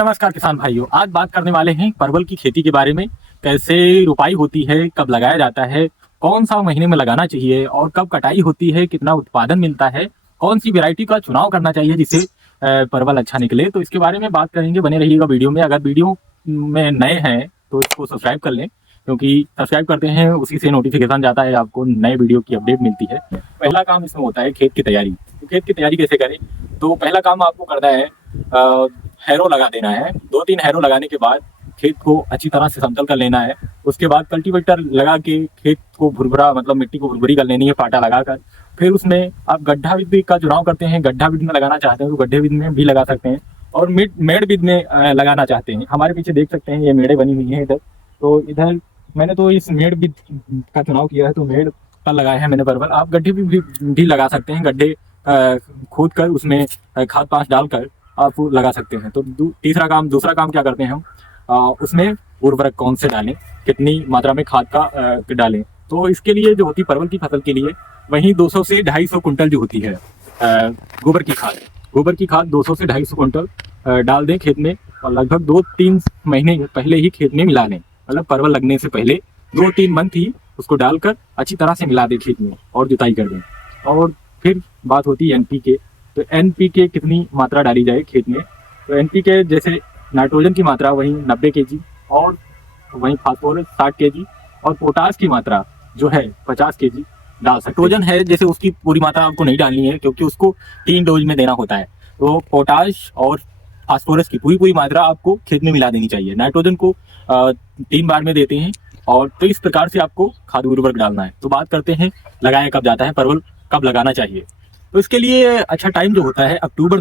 नमस्कार किसान भाइयों, आज बात करने वाले हैं परवल की खेती के बारे में। कैसे रुपाई होती है, कब लगाया जाता है, कौन सा महीने में लगाना चाहिए और कब कटाई होती है, कितना उत्पादन मिलता है, कौन सी वैरायटी का चुनाव करना चाहिए जिससे परवल अच्छा निकले। तो इसके बारे में बात करेंगे, बने रहिएगा वीडियो में। अगर वीडियो में नए हैं तो इसको सब्सक्राइब कर लें, क्योंकि सब्सक्राइब करते हैं उसी से नोटिफिकेशन जाता है, आपको नए वीडियो की अपडेट मिलती है। पहला काम इसमें होता है खेत की तैयारी। तो खेत की तैयारी कैसे करें? तो पहला काम आपको करना है, हैरो लगा देना है। 2-3 हैरो लगाने के बाद खेत को अच्छी तरह से समतल कर लेना है। उसके बाद कल्टीवेटर लगा के खेत को भुरभुरा, मतलब मिट्टी को भुरभुरी कर लेनी है, पाटा लगाकर। फिर उसमें आप गड्ढा विधि का चुनाव करते हैं। गड्ढा विधि में लगाना चाहते हैं तो गड्ढे विधि में भी लगा सकते हैं, और मेड़ विधि में लगाना चाहते हैं। हमारे पीछे देख सकते हैं ये मेड़े बनी हुई है इधर। तो इधर मैंने तो इस मेड़ विधि का चुनाव किया है, तो मेड़ पर लगाया है मैंने परवल। आप गड्ढे भी लगा सकते हैं। गड्ढे खोद कर उसमें खाद पांच डालकर आप लगा सकते हैं। तो दूसरा काम क्या करते हैं हम, उसमें उर्वरक कौन से डालें, कितनी मात्रा में खाद का डालें। तो इसके लिए जो होती परवल की फसल के लिए वहीं 200 से 250 कुंटल जो होती है गोबर की खाद 200 से 250 कुंटल डाल दें खेत में, और लगभग 2-3 महीने पहले ही खेत में मिला लें। मतलब परवल लगने से पहले 2-3 मंथ ही उसको डालकर अच्छी तरह से मिला दें खेत में और जुताई कर दें। और फिर बात होती है एनपीके। तो एनपीके कितनी मात्रा डाली जाए खेत में? तो एनपीके जैसे नाइट्रोजन की मात्रा वहीं 90 kg, और वहीं फास्फोरस 60 kg, और पोटास की मात्रा जो है 50 kg डाल सकते हैं। नाइट्रोजन है जैसे उसकी पूरी मात्रा आपको नहीं डालनी है, क्योंकि उसको 3 डोज में देना होता है। तो पोटाश और फास्फोरस की पूरी मात्रा आपको खेत में मिला देनी चाहिए। नाइट्रोजन को 3 बार में देते हैं, और तो इस प्रकार से आपको खाद उर्वरक डालना है। तो बात करते हैं लगाया कब जाता है, परवल कब लगाना चाहिए। तो इसके लिए अच्छा टाइम जो होता है अक्टूबर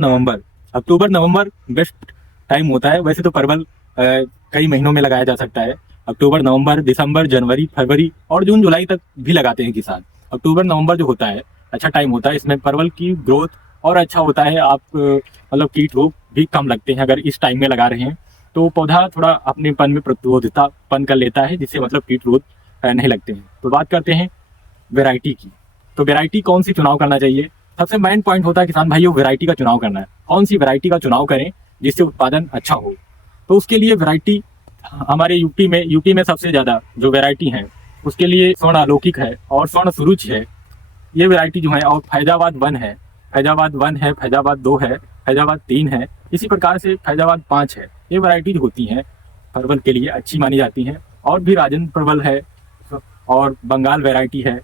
नवंबर बेस्ट टाइम होता है। वैसे तो परवल कई महीनों में लगाया जा सकता है। अक्टूबर नवंबर, दिसंबर, जनवरी, फरवरी और जून जुलाई तक भी लगाते हैं किसान। अक्टूबर नवंबर जो होता है अच्छा टाइम होता है। इसमें परवल की ग्रोथ और अच्छा होता है। आप मतलब कीट रोग भी कम लगते हैं। अगर इस टाइम में लगा रहे हैं तो पौधा थोड़ा अपने पन में प्रतिरोधकतापन कर लेता है, जिससे मतलब कीट रोग नहीं लगते हैं। तो बात करते हैं वेराइटी की। तो वेराइटी कौन सी चुनाव करना चाहिए? सबसे मेन पॉइंट होता है किसान भाइयों, वेराइटी का चुनाव करना है। कौन सी वेराइटी का चुनाव करें जिससे उत्पादन अच्छा हो? तो उसके लिए वेराइटी हमारे यूपी में सबसे ज्यादा जो वेराइटी है उसके लिए स्वर्ण अलौकिक है और स्वर्ण सुरुच है। ये वेराइटी जो है, और फैजाबाद 1 है, फैजाबाद 2 है, फैजाबाद 3 है, इसी प्रकार से फैजाबाद 5 है। ये वेराइटी जो होती हैं परवल के लिए अच्छी मानी जाती हैं। और भी राजेंद्र परवल है, और बंगाल वेराइटी है,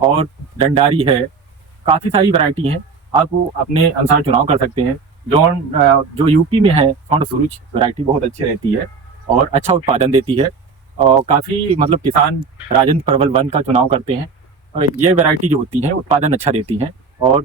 और डंडारी है। काफ़ी सारी वैरायटी हैं, आप वो अपने अनुसार चुनाव कर सकते हैं। जो यूपी में है स्वर्ण सुरुच वैरायटी बहुत अच्छी रहती है और अच्छा उत्पादन देती है। और काफ़ी मतलब किसान राजेंद्र परवल 1 का चुनाव करते हैं। और ये वैरायटी जो होती है उत्पादन अच्छा देती हैं, और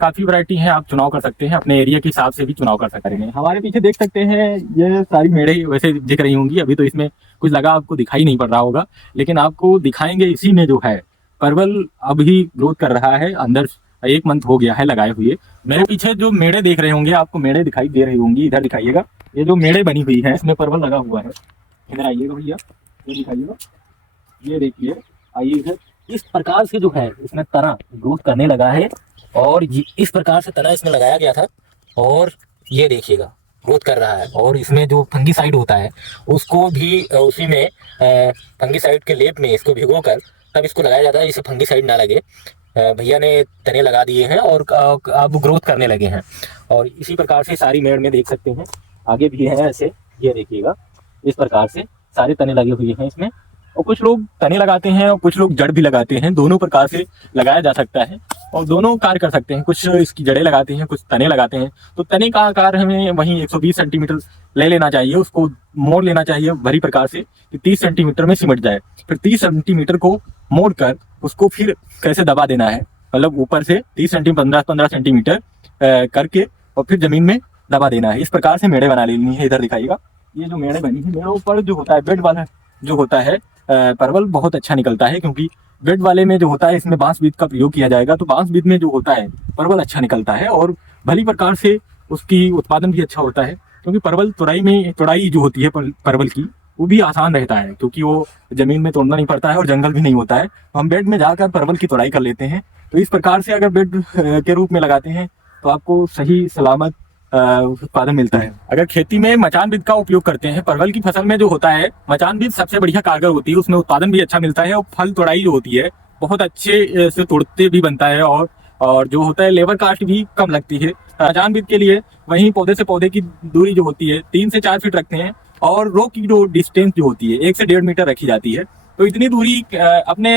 काफ़ी वैरायटी हैं, आप चुनाव कर सकते हैं। अपने एरिया के हिसाब से भी चुनाव कर सकते हैं। हमारे पीछे देख सकते हैं ये सारी मेढ़े वैसे दिख रही होंगी। अभी तो इसमें कुछ लगा आपको दिखाई नहीं पड़ रहा होगा, लेकिन आपको दिखाएंगे। इसी में जो है परवल अभी ग्रोथ कर रहा है। अंदर 1 मंथ हो गया है लगाए हुए। मेरे पीछे जो मेढ़े देख रहे होंगे, आपको मेढ़े दिखाई दे रही होंगी, इधर दिखाइएगा। ये जो मेढ़े बनी हुई है इसमें परवल लगा हुआ है। इधर आइएगा भैया, ये दिखाइएगा, ये देखिए, आइए इधर। इस प्रकार से जो है इसमें तना ग्रोथ करने लगा है, और इस प्रकार से तना इसमें लगाया गया था, और ये देखिएगा ग्रोथ कर रहा है। और इसमें जो फंगीसाइड होता है उसको भी उसी में फंगीसाइड के लेप में इसको भिगोकर तब इसको लगाया जाता है, जिससे फंगीसाइड ना लगे। भैया ने तने लगा दिए हैं और अब ग्रोथ करने लगे हैं। और इसी प्रकार से सारी मेड़ में देख सकते हैं, आगे भी है ऐसे, ये देखिएगा। इस प्रकार से सारे तने लगे हुए हैं इसमें। और कुछ लोग तने लगाते हैं और कुछ लोग जड़ भी लगाते हैं। दोनों प्रकार से लगाया जा सकता है और दोनों कार्य कर सकते हैं। कुछ इसकी जड़ें लगाते हैं, कुछ तने लगाते हैं। तो तने का आकार हमें वहीं 120 सेंटीमीटर ले लेना चाहिए, उसको मोड़ लेना चाहिए भरी प्रकार से कि 30 सेंटीमीटर में सिमट जाए। फिर 30 सेंटीमीटर को मोड़ कर उसको फिर कैसे दबा देना है, मतलब ऊपर से 30 सेंटीमीटर 15 सेंटीमीटर करके और फिर जमीन में दबा देना है। इस प्रकार से मेड़े बना लेनी है। इधर दिखाइएगा, ये जो मेड़े बनी है, मेड़ों पर जो होता है बेड वाला जो होता है परवल बहुत अच्छा निकलता है, क्योंकि बेड वाले में जो होता है इसमें बांस बीज का प्रयोग किया जाएगा। तो बांस बीज में जो होता है परवल अच्छा निकलता है, और भली प्रकार से उसकी उत्पादन भी अच्छा होता है। क्योंकि परवल तुड़ाई जो होती है परवल की, वो भी आसान रहता है, क्योंकि वो जमीन में तोड़ना नहीं पड़ता है और जंगल भी नहीं होता है। तो हम बेड में जाकर परवल की तुड़ाई कर लेते हैं। तो इस प्रकार से अगर बेड के रूप में लगाते हैं तो आपको सही सलामत उत्पादन मिलता है। अगर खेती में मचान बीज का उपयोग करते हैं, परवल की फसल में जो होता है मचान बीज सबसे बढ़िया कारगर होती है, उसमें उत्पादन भी अच्छा मिलता है और फल तोड़ाई जो होती है बहुत अच्छे से तोड़ते भी बनता है, और जो होता है लेबर कास्ट भी कम लगती है। मचान बीज के लिए वहीं पौधे से पौधे की दूरी जो होती है 3 से 4 फीट रखते हैं, और रो की जो डिस्टेंस जो होती है 1 से 1.5 मीटर रखी जाती है। तो इतनी दूरी अपने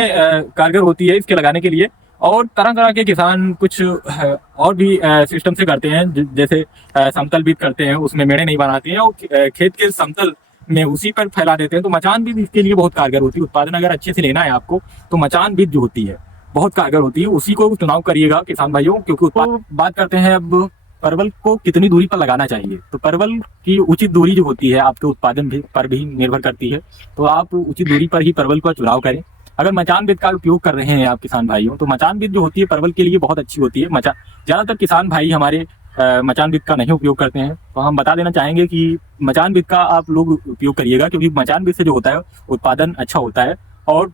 कारगर होती है इसके लगाने के लिए। और तरह तरह के किसान कुछ और भी सिस्टम से करते हैं, जैसे समतल बीज करते हैं, उसमें मेड़े नहीं बनाते हैं और खेत के समतल में उसी पर फैला देते हैं। तो मचान बीज इसके लिए बहुत कारगर होती है। उत्पादन अगर अच्छे से लेना है आपको तो मचान बीज जो होती है बहुत कारगर होती है, उसी को चुनाव करिएगा किसान भाइयों। क्योंकि बात करते हैं अब परवल को कितनी दूरी पर लगाना चाहिए। तो परवल की उचित दूरी जो होती है आपके उत्पादन भी पर भी निर्भर करती है। तो आप उचित दूरी पर ही परवल का चुनाव करें। अगर मचान बीज का उपयोग कर रहे हैं आप किसान भाइयों, तो मचान बीज जो होती है परवल के लिए बहुत अच्छी होती है। ज्यादातर किसान भाई हमारे मचान बीज का नहीं उपयोग करते हैं, तो हम बता देना चाहेंगे कि मचान बीज का आप लोग उपयोग करिएगा, क्योंकि मचान बीज से जो होता है उत्पादन अच्छा होता है और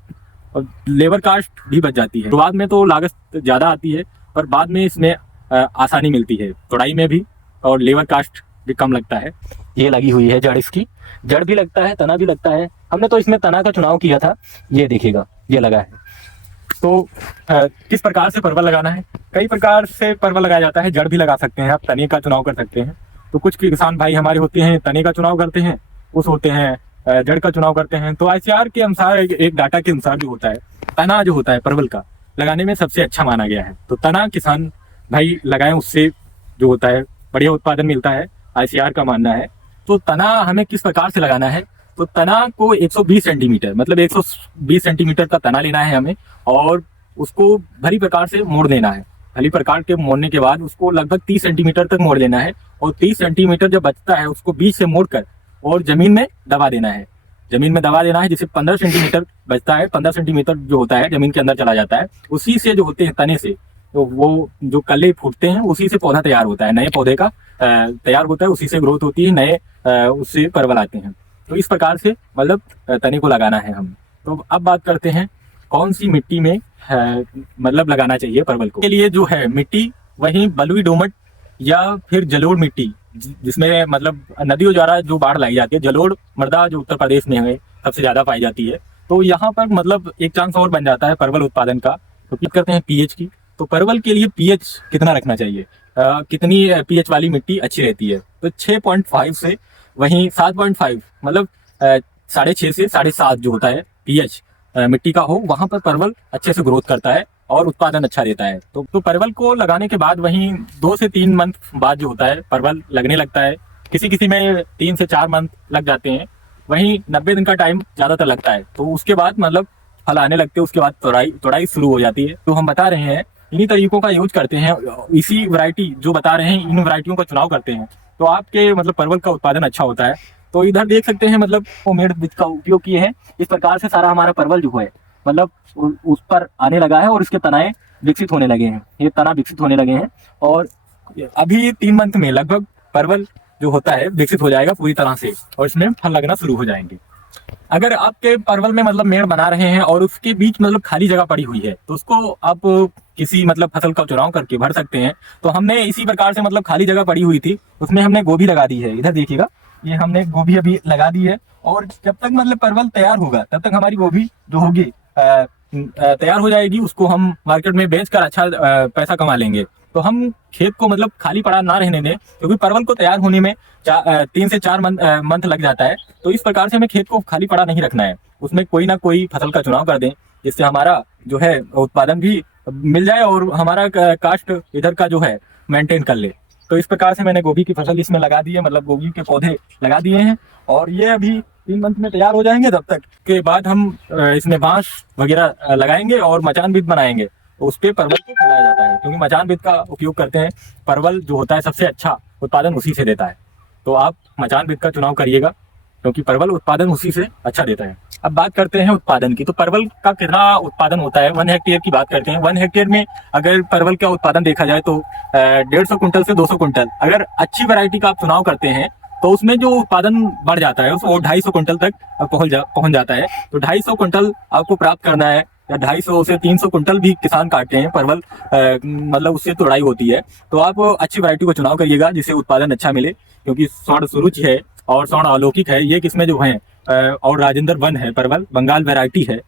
लेबर कास्ट भी बच जाती है। शुरुआत में तो लागत ज्यादा आती है, पर बाद में इसमें आसानी मिलती है तोड़ाई में भी, और लेबर कास्ट भी कम लगता है। ये लगी हुई है जड़, इसकी जड़ भी लगता है, तना भी लगता है। हमने तो इसमें तना का चुनाव किया था, ये देखिएगा ये लगा है। तो किस प्रकार से परवल लगाना है, कई प्रकार से परवल लगाया जाता है। जड़ भी लगा सकते हैं आप, तने का चुनाव कर सकते हैं। तो कुछ किसान भाई हमारे होते हैं तने का चुनाव करते हैं, कुछ होते हैं जड़ का चुनाव करते हैं। तो ICAR के अनुसार एक डाटा के अनुसार जो होता है तना जो होता है परवल का लगाने में सबसे अच्छा माना गया है। तो तना किसान भाई लगाएं, उससे जो होता है बढ़िया उत्पादन मिलता है, ICAR का मानना है। तो तना हमें किस प्रकार से लगाना है, तो तना को 120 सेंटीमीटर मतलब 120 सेंटीमीटर का तना लेना है हमें, और उसको भली प्रकार से मोड़ देना है। भली प्रकार के मोड़ने के बाद उसको लगभग 30 सेंटीमीटर तक मोड़ देना है, और 30 सेंटीमीटर जब बचता है उसको बीच से मोड़कर और जमीन में दबा देना है। जमीन में दबा देना है, जिससे 15 सेंटीमीटर बचता है। 15 सेंटीमीटर जो होता है जमीन के अंदर चला जाता है, उसी से जो होते हैं तने से, तो वो जो कले फूटते हैं उसी से पौधा तैयार होता है, नए पौधे का तैयार होता है, उसी से ग्रोथ होती है, नए उससे परवल आते हैं। तो इस प्रकार से मतलब तने को लगाना है हम। तो अब बात करते हैं कौन सी मिट्टी में मतलब लगाना चाहिए परवल को। के लिए जो है मिट्टी वही बलुई दोमट या फिर जलोढ़ मिट्टी, जिसमें मतलब नदियों द्वारा जो बाढ़ लाई जाती है, जलोढ़ मृदा जो उत्तर प्रदेश में है सबसे ज्यादा पाई जाती है। तो यहाँ पर मतलब एक चांस और बन जाता है परवल उत्पादन का। तो बात करते हैं पीएच की। तो परवल के लिए पीएच कितना रखना चाहिए, कितनी पीएच वाली मिट्टी अच्छी रहती है। तो 6.5 से वहीं 7.5 मतलब 6.5 से 7.5 जो होता है पीएच मिट्टी का हो, वहां पर परवल अच्छे से ग्रोथ करता है और उत्पादन अच्छा देता है। तो परवल को लगाने के बाद वहीं 2 से 3 मंथ बाद जो होता है परवल लगने लगता है। किसी किसी में 3 से 4 मंथ लग जाते हैं, वहीं 90 दिन का टाइम ज्यादातर लगता है। तो उसके बाद मतलब फल आने लगते हैं, उसके बाद तोड़ाई शुरू हो जाती है। तो हम बता रहे हैं इन्हीं तरीकों का यूज करते हैं, इसी वैरायटी जो बता रहे हैं इन वैरायटियों का चुनाव करते हैं, तो आपके मतलब परवल का उत्पादन अच्छा होता है। तो इधर देख सकते हैं मतलब होममेड बीज का उपयोग किए हैं। इस प्रकार से सारा हमारा परवल जो है मतलब उस पर आने लगा है और इसके तनाएं विकसित होने लगे हैं, ये तना विकसित होने लगे हैं। और अभी 3 मंथ में लगभग परवल जो होता है विकसित हो जाएगा पूरी तरह से, और इसमें फल लगना शुरू हो जाएंगे। अगर आपके परवल में मतलब मेड़ बना रहे हैं और उसके बीच मतलब खाली जगह पड़ी हुई है, तो उसको आप किसी मतलब फसल का चुनाव करके भर सकते हैं। तो हमने इसी प्रकार से मतलब खाली जगह पड़ी हुई थी, उसमें हमने गोभी लगा दी है। इधर देखिएगा, ये हमने गोभी अभी लगा दी है, और जब तक मतलब परवल तैयार होगा तब तक हमारी गोभी जो होगी तैयार हो जाएगी। उसको हम मार्केट में बेचकर अच्छा पैसा कमा लेंगे। तो हम खेत को मतलब खाली पड़ा ना रहने दें, क्योंकि परवल को तैयार होने में 3 से 4 मंथ लग जाता है। तो इस प्रकार से हमें खेत को खाली पड़ा नहीं रखना है, उसमें कोई ना कोई फसल का चुनाव कर दें, जिससे हमारा जो है उत्पादन भी मिल जाए और हमारा कास्ट इधर का जो है मेंटेन कर ले। तो इस प्रकार से मैंने गोभी की फसल इसमें लगा दी है, मतलब गोभी के पौधे लगा दिए हैं, और ये अभी 3 मंथ में तैयार हो जाएंगे। तब तक के बाद हम इसमें बांस वगैरह लगाएंगे और मचान बीज बनाएंगे, तो उस पर परवल को फैलाया जाता है, क्योंकि मचान बीज का उपयोग करते हैं। परवल जो होता है सबसे अच्छा उत्पादन उसी से देता है। तो आप मचान बीज का चुनाव करिएगा, क्योंकि परवल उत्पादन उसी से अच्छा देता है। अब बात करते हैं उत्पादन की। तो परवल का कितना उत्पादन होता है, 1 हेक्टेयर की बात करते हैं। 1 हेक्टेयर में अगर परवल का उत्पादन देखा जाए तो 150 कुंटल से 200 कुंटल। अगर अच्छी वैरायटी का आप चुनाव करते हैं तो उसमें जो उत्पादन बढ़ जाता है वो 250 कुंटल तक पहुंच जाता है। तो 250 कुंटल आपको प्राप्त करना है या 250 से 300 कुंटल भी किसान काटते हैं परवल, मतलब उससे तुड़ाई होती है। तो आप अच्छी वैरायटी को चुनाव करिएगा जिससे उत्पादन अच्छा मिले, क्योंकि स्वर्ण सुरुचि है और स्वर्ण अलौकिक है, ये किस्में जो हैं, और राजेंद्र वन है परवल, बंगाल वैरायटी है।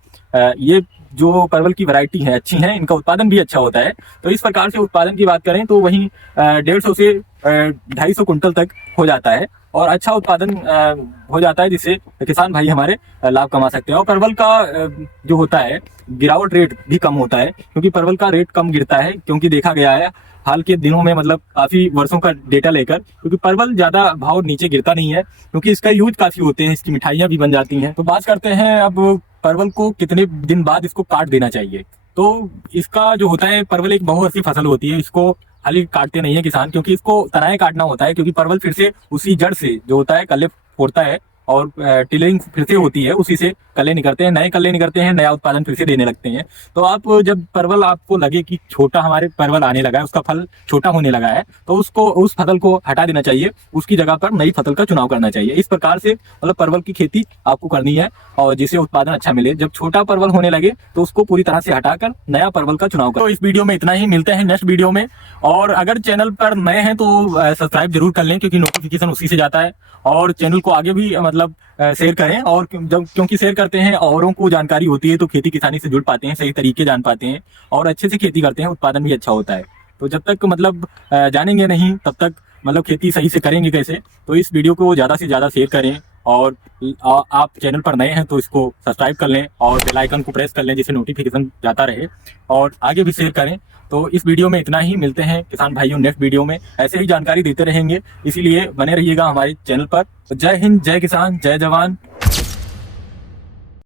ये जो परवल की वैरायटी है अच्छी हैं, इनका उत्पादन भी अच्छा होता है। तो इस प्रकार से उत्पादन की बात करें तो वहीं 150 से 250 कुंटल तक हो जाता है और अच्छा उत्पादन हो जाता है, जिससे किसान भाई हमारे लाभ कमा सकते हैं। और परवल का जो होता है गिरावट रेट भी कम होता है, क्योंकि परवल का रेट कम गिरता है, क्योंकि देखा गया है हाल के दिनों में, मतलब काफी वर्षों का डेटा लेकर, क्योंकि परवल ज्यादा भाव नीचे गिरता नहीं है, क्योंकि इसका यूज काफी होते हैं, इसकी मिठाइयाँ भी बन जाती हैं। तो बात करते हैं अब परवल को कितने दिन बाद इसको काट देना चाहिए। तो इसका जो होता है, परवल एक बहुवर्षीय फसल होती है, इसको खाली काटते नहीं है किसान, क्योंकि इसको तनाए काटना होता है, क्योंकि परवल फिर से उसी जड़ से जो होता है कल्ले फोड़ता है और टिलरिंग फिर से होती है, उसी से कल्ले निकलते हैं, नए कल्ले निकलते हैं, नया उत्पादन फिर से देने लगते हैं। तो आप जब परवल आपको लगे कि छोटा हमारे परवल आने लगा है, उसका फल छोटा होने लगा है, तो उसको उस फसल को हटा देना चाहिए, उसकी जगह पर नई फसल का चुनाव करना चाहिए। इस प्रकार से मतलब परवल की खेती आपको करनी है और जिससे उत्पादन अच्छा मिले। जब छोटा परवल होने लगे तो उसको पूरी तरह से हटाकर नया परवल का चुनाव करो। तो इस वीडियो में इतना ही, मिलते हैं नेक्स्ट वीडियो में। और अगर चैनल पर नए हैं तो सब्सक्राइब जरूर कर लें, क्योंकि नोटिफिकेशन उसी से जाता है। और चैनल को आगे भी मतलब शेयर करें, और जब क्योंकि शेयर करते हैं औरों को जानकारी होती है, तो खेती किसानी से जुड़ पाते हैं, सही तरीके जान पाते हैं और अच्छे से खेती करते हैं, उत्पादन भी अच्छा होता है। तो जब तक मतलब जानेंगे नहीं तब तक मतलब खेती सही से करेंगे कैसे। तो इस वीडियो को ज़्यादा से ज़्यादा शेयर करें, और आप चैनल पर नए हैं तो इसको सब्सक्राइब कर लें और बेल आइकन को प्रेस कर लें, जिससे नोटिफिकेशन जाता रहे, और आगे भी शेयर करें। तो इस वीडियो में इतना ही, मिलते हैं किसान भाइयों नेक्स्ट वीडियो में। ऐसे ही जानकारी देते रहेंगे, इसीलिए बने रहिएगा हमारे चैनल पर। जय हिंद, जय किसान, जय जवान,